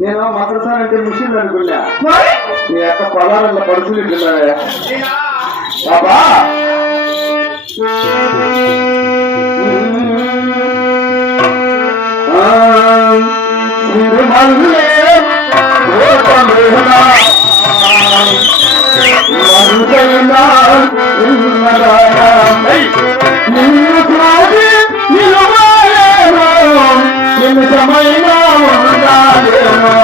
నేను మద్రసానంటే ముషింది అనుకున్నా నీ యొక్క పదాలలో పడుకునిట్టున్నాయా బాబా నిమిషమైనా ఉండాలేమో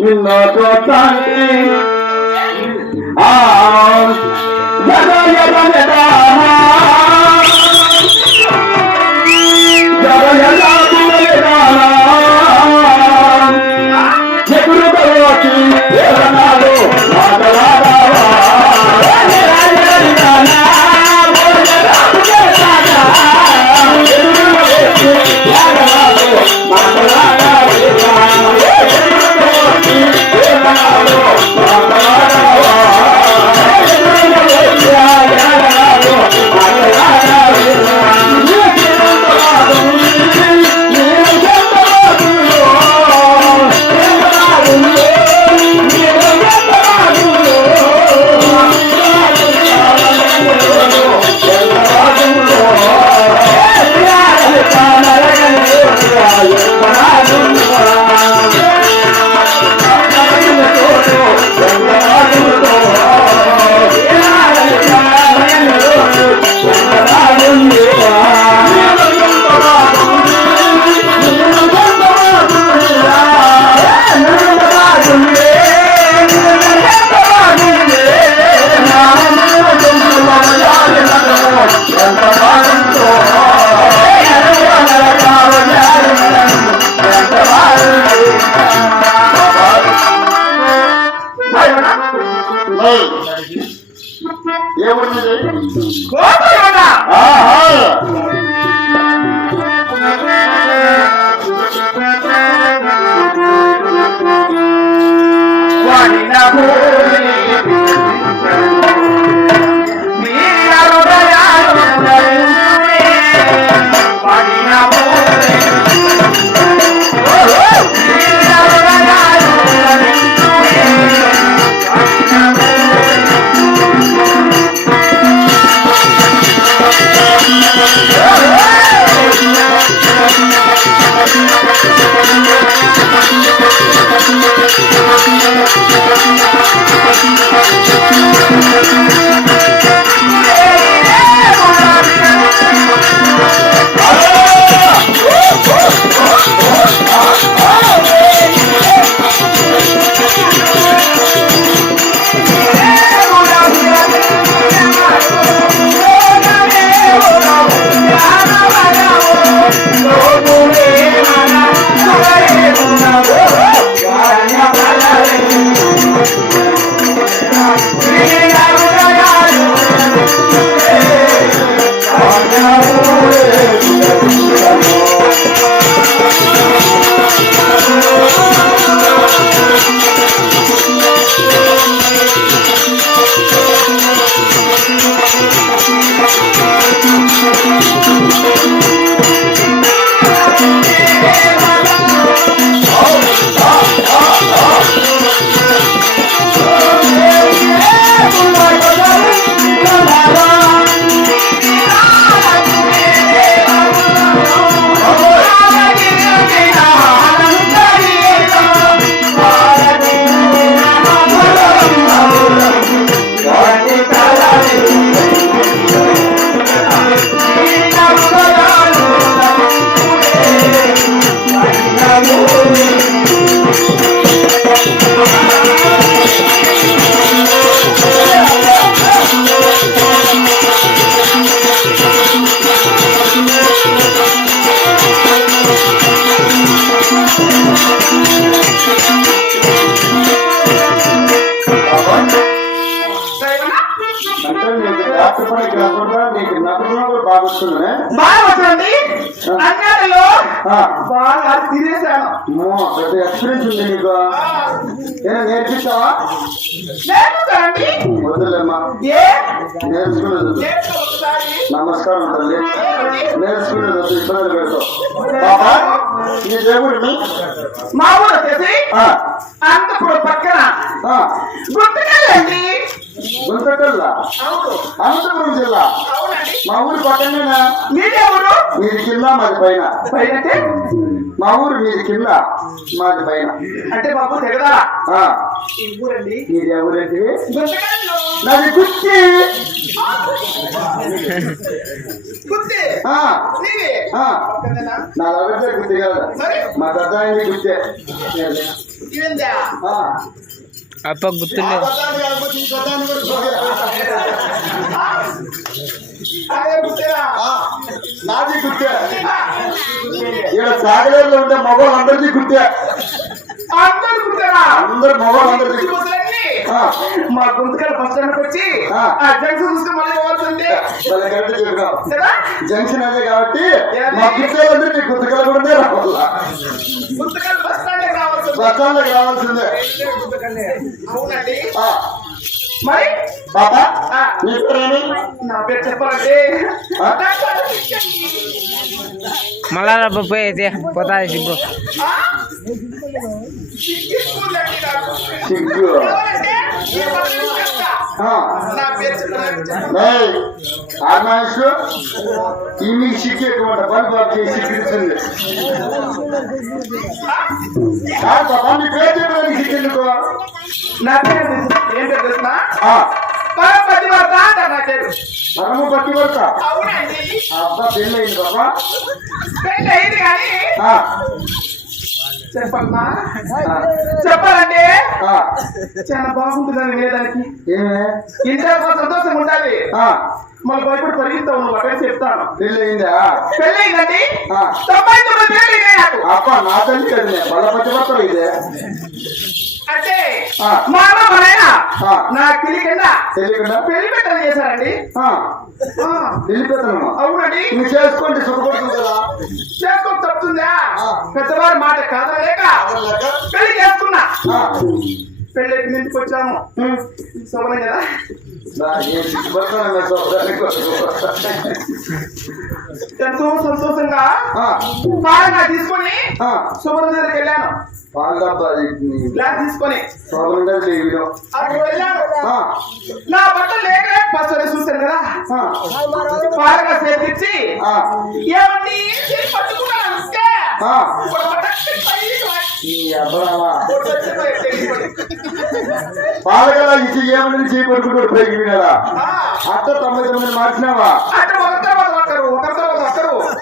నిన్న చూస్తాంటే బాగా వస్తుంది అన్నాడలో బాగా తినేసాను. ఎక్స్పీరియన్స్ ఉంది నీకు, నేర్పిస్తావా? వద్దులేమ్మా, నేర్చుకునేది. నమస్కారం తల్లి, నేర్చుకునేది ఇబ్బంది పెడతావు. బాబా నీ దేవుడిని మా ఊరు వచ్చేసి అనంతపురం పక్కన గుంతకల్లండి. గుంతకల్లా? అనంతపురం జిల్లా. మా ఊరు పక్కనేనా? మీదే ఊరు? మీది కింద మాది పైన. పైన మా ఊరు మీది కింద మాది పైన. అంటే బాబు తెగదారా? మీది ఎవరండి? గుంతకల్లు. నాది కుర్చీ. నా దగ్గర గుర్తు కాదు, మా దద్దాయింది గుర్తే. అప్ప గుర్తులేదు. నాది గుర్తే. ఇక్కడ సాగలేరులో ఉంటే మగవాళ్ళు అందరికీ గుర్తే. అందరు మగవాళ్ళు అందరికీ. మా గుంతకల్ బస్ స్టాండ్కి వచ్చి జంక్షన్ చూస్తే మళ్ళీ పోవాల్సిందే. జంక్షన్ అదే కాబట్టి మా గుర్తులందరూ నీ గుంతకల్ కూడా రావాలా? గుంతకల్ బస్ స్టాండ్ బస్ స్టాండ్కి రావాల్సిందే. అవునండి. మరి బాబా నీ పేరేమి? నా పేరు చెప్పాలంటే మళ్ళా పోయి అయితే పోతా సిగ్గు. సిగ్గు ఆర్మాయిస్టు ఈ మీకు సిగ్గేటువంటి పని బాబు చేసి సిగ్గిస్తుంది. కాదు బాబా నీ పేరు చెప్పడానికి సిగ్గెందుకు? నా పేరు ఏం పేరు తెలుసునా? పరమపతివర్త అంటారు నా పేరు. పరమపతివర్త? అవునండి. అబ్బా పెళ్ళయింది బాబా? పెళ్ళయింది కానీ చెప్పమ్మా చెప్పాలంటే చాలా బాగుంటుందని లేదానికి. ఇంట్లో సంతోషం ఉండాలి. మళ్ళీ భయపడి పరిగెత్తావు నువ్వు అక్కడ చెప్తాను. పెళ్ళి అయిందా? పెళ్ళయిందండి. ఆ. 99 ఏళ్ళు నాకు. అప్ప నా తల్లి కదలే బలపతి భర్తలు ఇదే అంటే ఆ. మా అమ్మ మా నాయన ఆ. నాకు తెలియకుండా తెలియకుండా పెళ్లి పెట్టలు చేశారండి. ఆ, ఆ. పెళ్లి పెద్దనమ్మా అవునండి. నువ్వు చేసుకోండి సుఖపడుతుంది కదా. చేసుకో తప్పుతుందా? ఆ. పెద్దవారి మాట కాదలేక అవునులేక? పెళ్లి చేసుకున్నా. ఆ. పెళ్లి ఇంటికి వచ్చాము. శోభనం కదా. నేను సిగ్గుపడతాను నా సోదరానికి. ఎంతో సంతోషంగా ఆ, కారంగా తీసుకొని ఆ, శోభనం దగ్గరికి వెళ్ళాను. పాల డబ్బా గ్లాస్ తీసుకొని సోదరుంటే లేవిలో. అక్కడ వెళ్ళాను. ఆ, నా బట్టలు లేక ఫస్ట్ చూశాను కదా. ఆ, పారగా చేతిచ్చి ఆ, ఏమండి చేయి పట్టుకున్నాను అంతే. ఆ. ఇప్పుడు పట్టకి పైకి రా. నీ అబ్బరావా ఇప్పుడు వచ్చి తెగిపోయి. పాలగల ఇచ్చి ఏమని చేపట్టుకుంటాడు పైకి వినాలా ఆ. అత్త 99 మార్చినావా? అంటే ఒకరి తర్వాత ఒకరు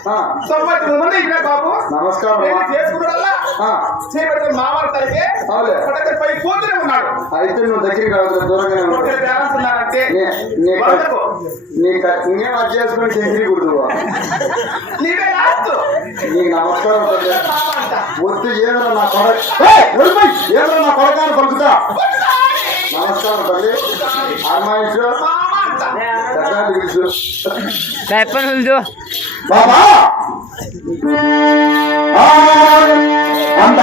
ఆ, 99 మంది ఇక్కడ బాబు. నమస్కారం పెళ్లి చేసుకున్నాడల్లా ఆ, చేపడితే మావాడు తలకి అవులే. పట్టకి పై పోతూనే ఉన్నాడు. అయితే నువ్వు దగ్గరికి రావద్దు దూరంగానే ఉన్నావు. ఒకరి బ్యాలెన్స్ ఉన్నారంటే వాళ్ళకు ఇంకేం అది చేసుకుని సెంచరీ కుడుతువా? నీవే లాస్ట్. నీకు నమస్కారం తల్లి. మామ అంట. వద్దు ఏదైనా నా కొడక ఏదైనా నా కొడకాన్ని పలుకుతా. నమస్కారం తల్లి. అమ్మాయించు మామ అంట. పెద్దాన్ని పిలుచు. చెప్పను బాబా అంత